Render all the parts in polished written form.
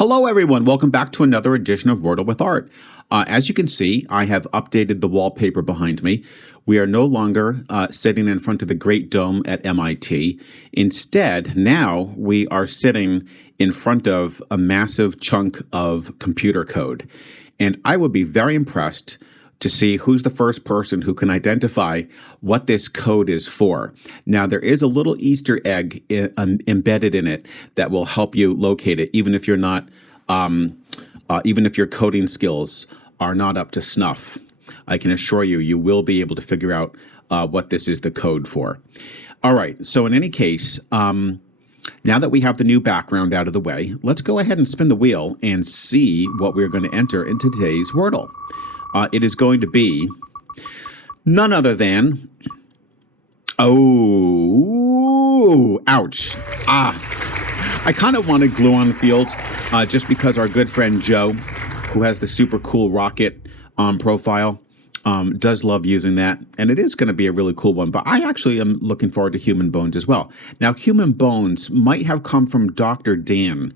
Hello, everyone. Welcome back to another edition of Wordle with Art. As you can see, I have updated the wallpaper behind me. We are no longer sitting in front of the Great Dome at MIT. Instead, now we are sitting in front of a massive chunk of computer code. And I would be very impressed to see who's the first person who can identify what this code is for. Now, there is a little Easter egg embedded in it that will help you locate it, even if you're not, even if your coding skills are not up to snuff. I can assure you, you will be able to figure out what this is the code for. All right, so in any case, now that we have the new background out of the way, let's go ahead and spin the wheel and see what we're going to enter into today's Wordle. It is going to be none other than, ouch. I kind of wanted glue on the field just because our good friend Joe, who has the super cool rocket profile, does love using that. And it is going to be a really cool one. But I actually am looking forward to human bones as well. Now, human bones might have come from Dr. Dan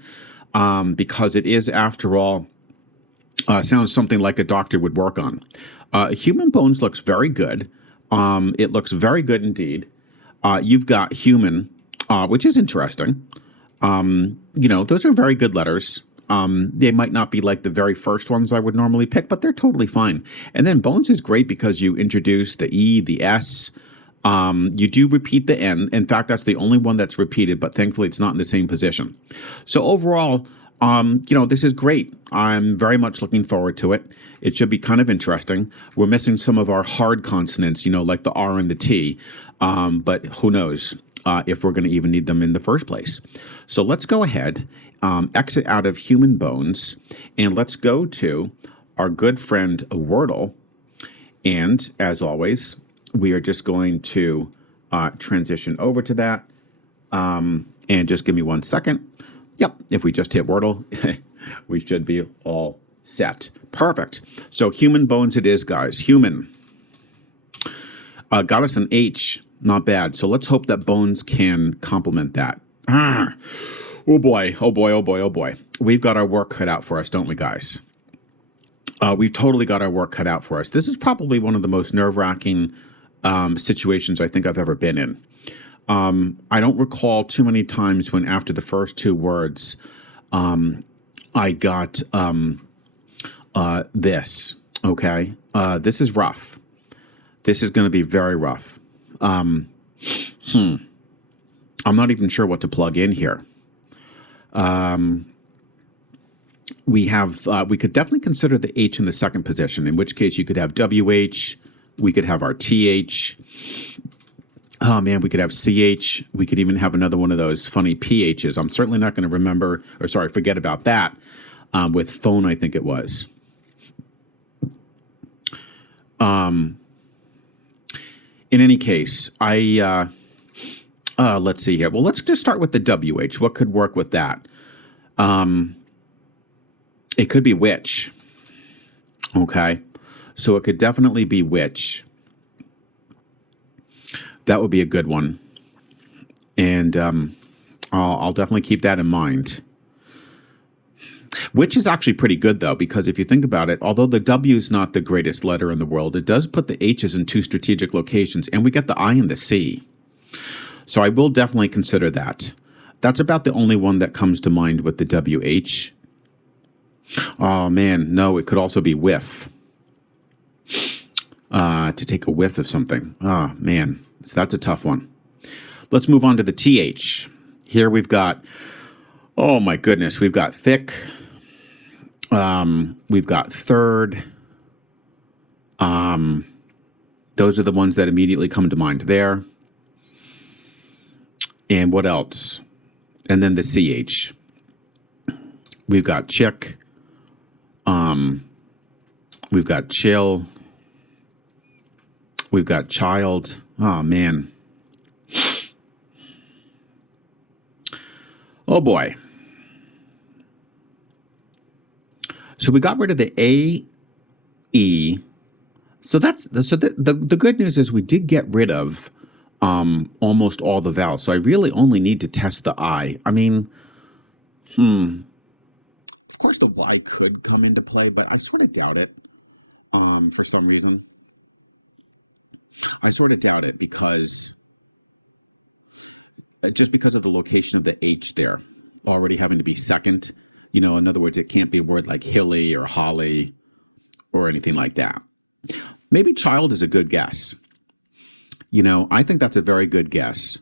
because it is, after all, sounds something like a doctor would work on. Human bones looks very good. It looks very good indeed. You've got human, which is interesting. Those are very good letters. They might not be like the very first ones I would normally pick, but they're totally fine. And then bones is great because you introduce the E, the S. You do repeat the N. In fact, that's the only one that's repeated, but thankfully it's not in the same position. So overall, this is great. I'm very much looking forward to it. It should be kind of interesting. We're missing some of our hard consonants, like the R and the T, but who knows if we're going to even need them in the first place. So let's go ahead, exit out of human bones, and let's go to our good friend Wordle. And as always, we are just going to transition over to that. And just give me 1 second. Yep, if we just hit Wordle, we should be all set. Perfect. So human bones it is, guys. Human. Got us an H. Not bad. So let's hope that bones can complement that. Oh boy, oh boy, oh boy, oh boy. We've got our work cut out for us, don't we, guys? We've totally got our work cut out for us. This is probably one of the most nerve-wracking situations I think I've ever been in. I don't recall too many times when after the first two words, I got this, okay? This is rough. This is going to be very rough. I'm not even sure what to plug in here. We could definitely consider the H in the second position, in which case you could have WH, we could have our TH. Oh, man, we could have CH. We could even have another one of those funny PHs. I'm certainly not going to forget about that with phone, I think it was. In any case, let's see here. Well, let's just start with the WH. What could work with that? It could be which. Okay. So it could definitely be which. That would be a good one. And I'll definitely keep that in mind. Which is actually pretty good, though, because if you think about it, although the W is not the greatest letter in the world, it does put the H's in two strategic locations, and we get the I and the C. So I will definitely consider that. That's about the only one that comes to mind with the WH. Oh, man, no, it could also be whiff. To take a whiff of something. Oh, man. So that's a tough one. Let's move on to the TH. Here we've got, oh my goodness, we've got thick. We've got third. Those are the ones that immediately come to mind there. And what else? And then the CH. We've got chick. We've got chill. We've got child. Oh, man. Oh, boy. So we got rid of the A, E. So the good news is we did get rid of almost all the vowels. So I really only need to test the I. I mean, course, the Y could come into play, but I sort of doubt it for some reason. I sort of doubt it because just because of the location of the H there, already having to be second. You know, in other words, it can't be a word like hilly or holly or anything like that. Maybe child is a good guess. You know, I think that's a very good guess.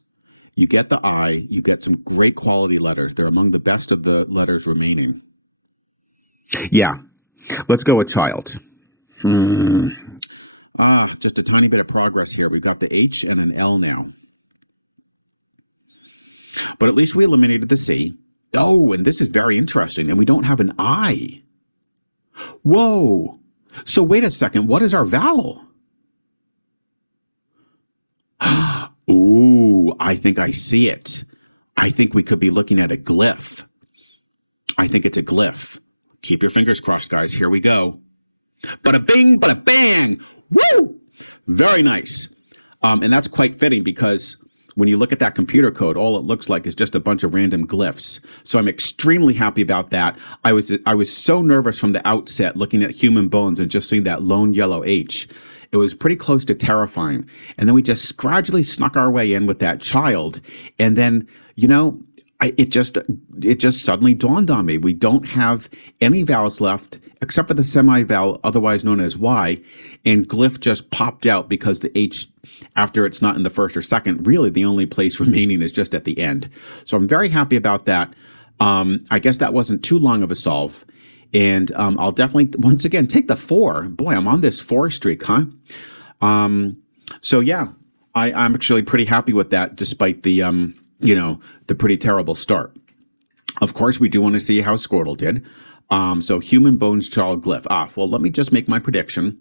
You get the I, you get some great quality letters. They're among the best of the letters remaining. Yeah, let's go with child. Just a tiny bit of progress here. We've got the H and an L now. But at least we eliminated the C. Oh, and this is very interesting. And we don't have an I. Whoa. So wait a second. What is our vowel? Ooh, I think I see it. I think we could be looking at a glyph. I think it's a glyph. Keep your fingers crossed, guys. Here we go. Bada bing, bada bang. Woo! Very nice. And that's quite fitting because when you look at that computer code, all it looks like is just a bunch of random glyphs. So I'm extremely happy about that. I was so nervous from the outset looking at human bones and just seeing that lone yellow H. It was pretty close to terrifying. And then we just gradually snuck our way in with that child. And then, you know, it just suddenly dawned on me. We don't have any vowels left except for the semi-vowel, otherwise known as Y, and glyph just popped out because the H, after it's not in the first or second, really the only place remaining is just at the end. So I'm very happy about that. I guess that wasn't too long of a solve. And I'll definitely, once again, take the 4. Boy, I'm on this 4 streak, huh? So yeah, I'm actually pretty happy with that despite the, you know, the pretty terrible start. Of course, we do want to see how Scoredle did. So human bones child glyph. Well, let me just make my prediction.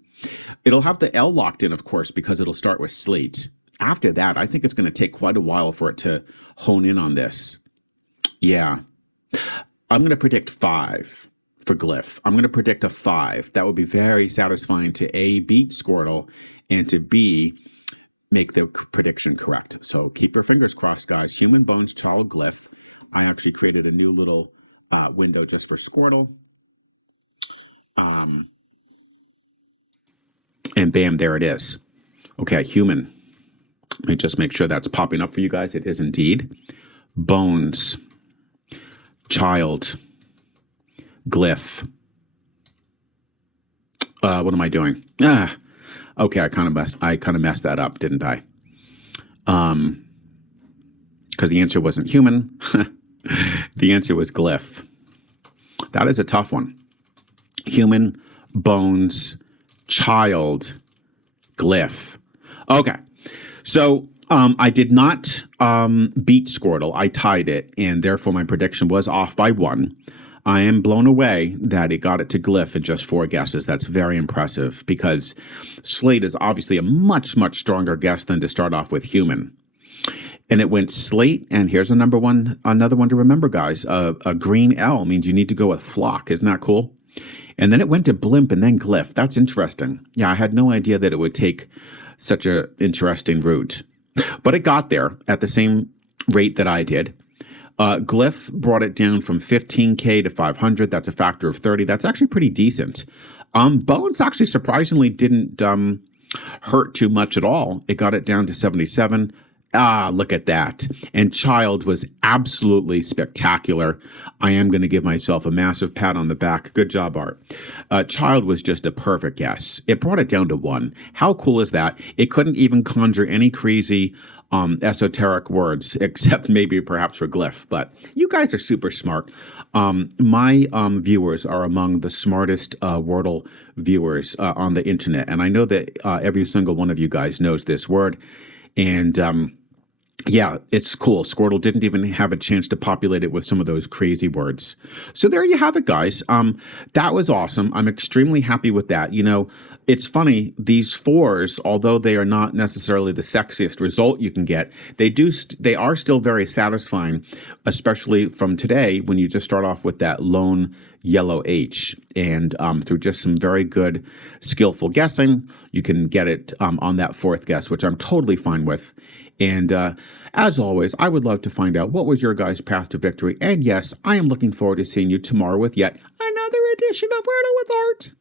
It'll have the L locked in, of course, because it'll start with slate. After that, I think it's going to take quite a while for it to hone in on this. Yeah. I'm going to predict 5 for glyph. I'm going to predict a 5. That would be very satisfying to A, beat Scoredle, and to B, make the prediction correct. So keep your fingers crossed, guys. Human bones child glyph. I actually created a new little window just for Scoredle. And bam, there it is. Okay, human. Let me just make sure that's popping up for you guys. It is indeed. Bones, child, glyph. What am I doing? Okay, I kind of messed that up, didn't I? Because the answer wasn't human. The answer was glyph. That is a tough one. Human, bones, child, glyph. Okay, so I did not beat Scoredle. I tied it, and therefore my prediction was off by 1. I am blown away that it got it to glyph in just 4 guesses. That's very impressive because slate is obviously a much, much stronger guess than to start off with human. And it went slate, and here's another one to remember, guys. A green L means you need to go with flock. Isn't that cool? And then it went to blimp and then glyph. That's interesting. Yeah, I had no idea that it would take such an interesting route. But it got there at the same rate that I did. Glyph brought it down from 15K to 500. That's a factor of 30. That's actually pretty decent. Bones actually surprisingly didn't hurt too much at all. It got it down to 77. Look at that. And child was absolutely spectacular. I am going to give myself a massive pat on the back. Good job, Art. Child was just a perfect guess. It brought it down to 1. How cool is that? It couldn't even conjure any crazy esoteric words, except maybe perhaps for glyph. But you guys are super smart. My viewers are among the smartest Wordle viewers on the internet. And I know that every single one of you guys knows this word. And yeah, it's cool. Scoredle didn't even have a chance to populate it with some of those crazy words. So there you have it, guys. That was awesome. I'm extremely happy with that. You know, it's funny, these 4s, although they are not necessarily the sexiest result you can get, they are still very satisfying, especially from today when you just start off with that lone yellow H. And through just some very good, skillful guessing, you can get it on that 4th guess, which I'm totally fine with. And as always, I would love to find out what was your guys' path to victory. And yes, I am looking forward to seeing you tomorrow with yet another another edition of Wordle with Art.